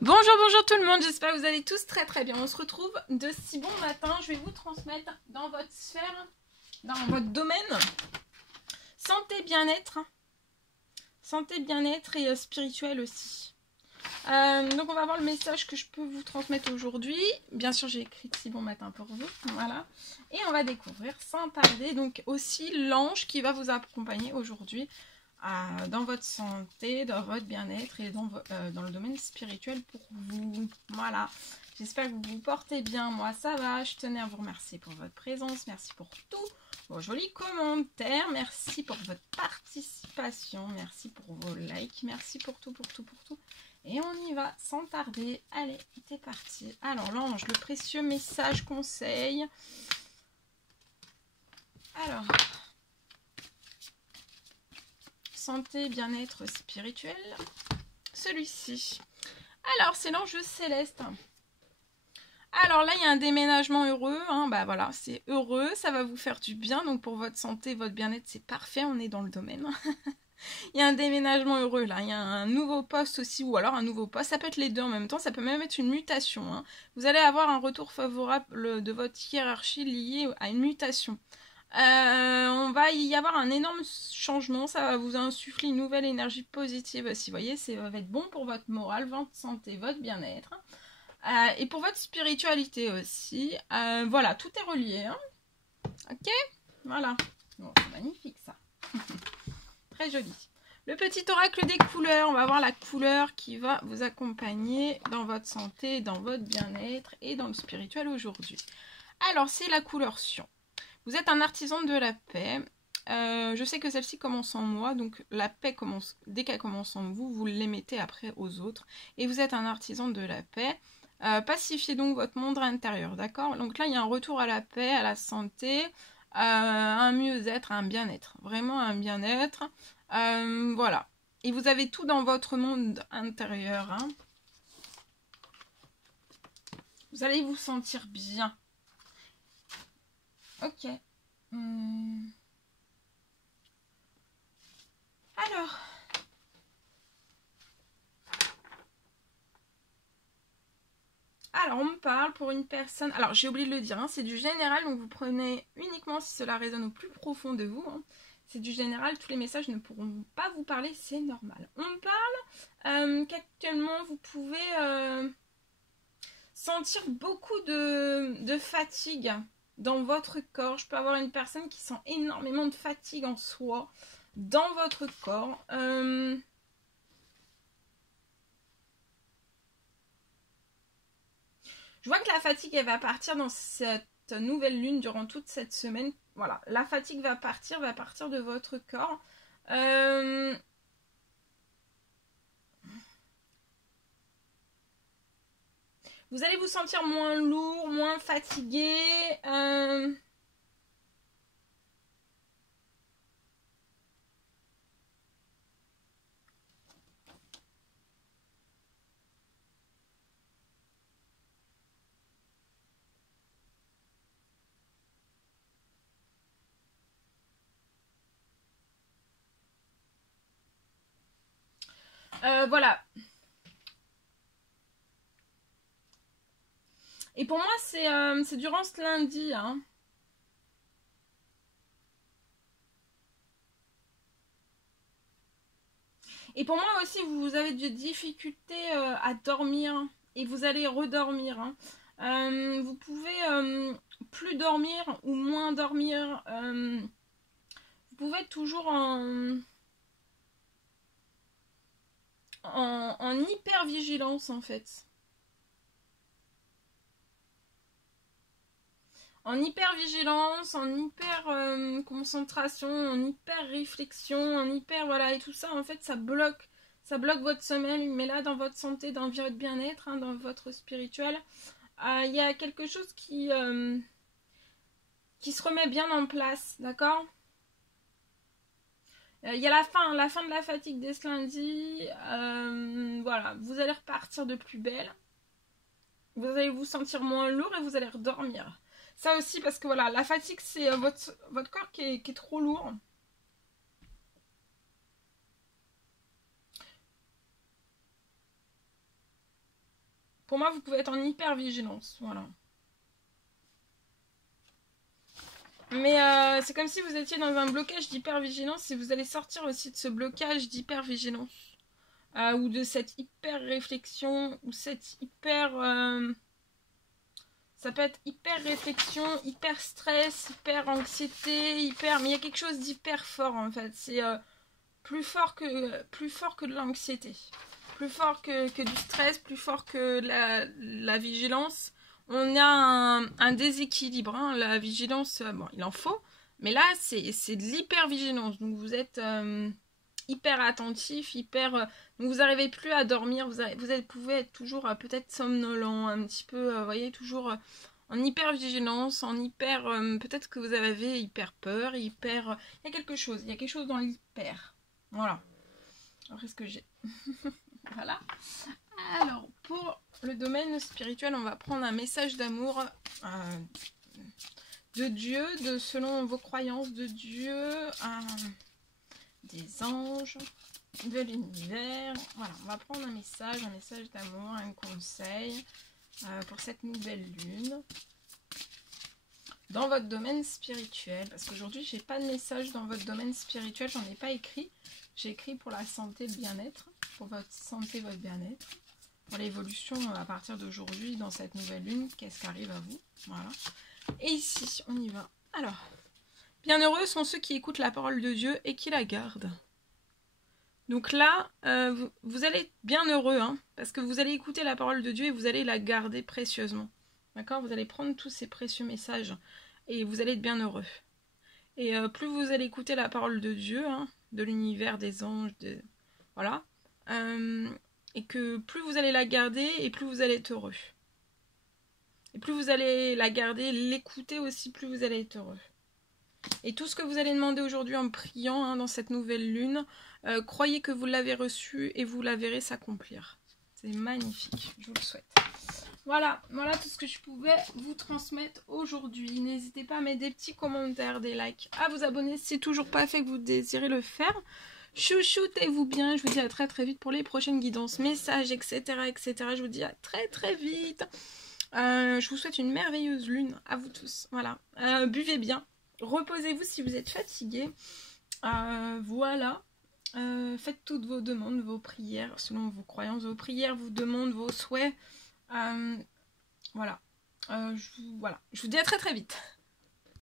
Bonjour, bonjour tout le monde, j'espère que vous allez tous très très bien. On se retrouve de si bon matin. Je vais vous transmettre dans votre sphère, dans votre domaine, santé, bien-être et spirituel aussi. Donc on va voir le message que je peux vous transmettre aujourd'hui. Bien sûr j'ai écrit si bon matin pour vous, voilà. Et on va découvrir sans tarder donc aussi l'ange qui va vous accompagner aujourd'hui dans votre santé, dans votre bien-être et dans le domaine spirituel pour vous. Voilà. J'espère que vous vous portez bien. Moi, ça va. Je tenais à vous remercier pour votre présence. Merci pour tous vos jolis commentaires. Merci pour votre participation. Merci pour vos likes. Merci pour tout, pour tout, pour tout. Et on y va sans tarder. Allez, c'est parti. Alors, l'ange, le précieux message conseil. Alors... santé, bien-être spirituel, celui-ci. Alors, c'est l'ange céleste. Alors là, il y a un déménagement heureux. Bah voilà, c'est heureux, ça va vous faire du bien. Donc pour votre santé, votre bien-être, c'est parfait, on est dans le domaine. Il y a un déménagement heureux là, il y a un nouveau poste aussi, ou alors un nouveau poste. Ça peut être les deux en même temps, ça peut même être une mutation. Vous allez avoir un retour favorable de votre hiérarchie lié à une mutation. On va y avoir un énorme changement, ça va vous insuffler une nouvelle énergie positive aussi, vous voyez, ça va être bon pour votre morale, votre santé, votre bien-être, et pour votre spiritualité aussi, voilà, tout est relié, ok, voilà, bon, c'est magnifique ça, très joli. Le petit oracle des couleurs, on va voir la couleur qui va vous accompagner dans votre santé, dans votre bien-être et dans le spirituel aujourd'hui. Alors, c'est la couleur Sion. Vous êtes un artisan de la paix. Je sais que celle-ci commence en moi, donc la paix commence, dès qu'elle commence en vous, vous l'émettez après aux autres. Et vous êtes un artisan de la paix. Pacifiez donc votre monde intérieur, d'accord? Donc là, il y a un retour à la paix, à la santé, un mieux-être, un bien-être. Vraiment un bien-être. Voilà. Et vous avez tout dans votre monde intérieur. Vous allez vous sentir bien. Ok. Alors, on me parle pour une personne... Alors, j'ai oublié de le dire, c'est du général, donc vous prenez uniquement si cela résonne au plus profond de vous. C'est du général, tous les messages ne pourront pas vous parler, c'est normal. On me parle qu'actuellement, vous pouvez sentir beaucoup de fatigue dans votre corps. Je peux avoir une personne qui sent énormément de fatigue en soi, dans votre corps. Je vois que la fatigue, elle va partir dans cette nouvelle lune durant toute cette semaine. Voilà, la fatigue va partir de votre corps. Vous allez vous sentir moins lourd, moins fatigué. Voilà. Et pour moi, c'est durant ce lundi. Et pour moi aussi, vous avez des difficultés à dormir et vous allez redormir. Vous pouvez plus dormir ou moins dormir. Vous pouvez être toujours en hyper-vigilance en fait. En hyper-vigilance, en hyper-concentration, en hyper-réflexion, en hyper... Voilà, et tout ça, en fait, ça bloque votre sommeil, mais là, dans votre santé, dans votre bien-être, dans votre spirituel, il y a quelque chose qui se remet bien en place, d'accord? Il y a la fin de la fatigue dès ce lundi. Voilà, vous allez repartir de plus belle. Vous allez vous sentir moins lourd et vous allez redormir. Ça aussi parce que voilà, la fatigue c'est votre corps qui est trop lourd. Pour moi, vous pouvez être en hyper vigilance. Voilà. Mais c'est comme si vous étiez dans un blocage d'hypervigilance et vous allez sortir aussi de ce blocage d'hypervigilance. Ou de cette hyper réflexion, ou cette hyper... ça peut être hyper réflexion, hyper stress, hyper anxiété, hyper... Mais il y a quelque chose d'hyper fort en fait. C'est plus fort que de l'anxiété. Plus fort que du stress, plus fort que la vigilance. On a un déséquilibre. Hein. La vigilance, bon, il en faut. Mais là, c'est de l'hypervigilance. Donc vous êtes hyper attentif, hyper... donc vous n'arrivez plus à dormir. Vous pouvez être toujours peut-être somnolent, un petit peu, vous voyez, toujours en hypervigilance, en hyper... peut-être que vous avez hyper peur, hyper... il y a quelque chose dans l'hyper. Voilà. Alors, qu'est-ce que j'ai? Voilà. Alors, pour le domaine spirituel, on va prendre un message d'amour de Dieu, selon vos croyances de Dieu, des anges, de l'univers. Voilà, on va prendre un message d'amour, un conseil pour cette nouvelle lune. Dans votre domaine spirituel, parce qu'aujourd'hui, j'ai pas de message dans votre domaine spirituel, j'en ai pas écrit. J'ai écrit pour la santé, le bien-être, pour votre santé, votre bien-être, pour l'évolution à partir d'aujourd'hui dans cette nouvelle lune, qu'est-ce qui arrive à vous, voilà. Et ici, on y va. Alors, bienheureux sont ceux qui écoutent la parole de Dieu et qui la gardent. Donc là, vous allez être bien heureux, hein, parce que vous allez écouter la parole de Dieu et vous allez la garder précieusement. D'accord? Vous allez prendre tous ces précieux messages et vous allez être bien heureux. Et plus vous allez écouter la parole de Dieu, hein, de l'univers, des anges, voilà, et que plus vous allez la garder et plus vous allez être heureux. Et plus vous allez la garder, l'écouter aussi, plus vous allez être heureux. Et tout ce que vous allez demander aujourd'hui en priant, hein, dans cette nouvelle lune, croyez que vous l'avez reçu et vous la verrez s'accomplir. C'est magnifique, je vous le souhaite. Voilà tout ce que je pouvais vous transmettre aujourd'hui. N'hésitez pas à mettre des petits commentaires, des likes, à vous abonner si c'est toujours pas fait que vous désirez le faire. Chouchoutez-vous bien, je vous dis à très très vite pour les prochaines guidances, messages, etc. Je vous dis à très très vite. Je vous souhaite une merveilleuse lune à vous tous. Voilà, buvez bien, reposez-vous si vous êtes fatigué. Voilà. Faites toutes vos demandes, vos prières, selon vos croyances, vos prières, vos demandes, vos souhaits. Voilà. Je vous dis à très très vite.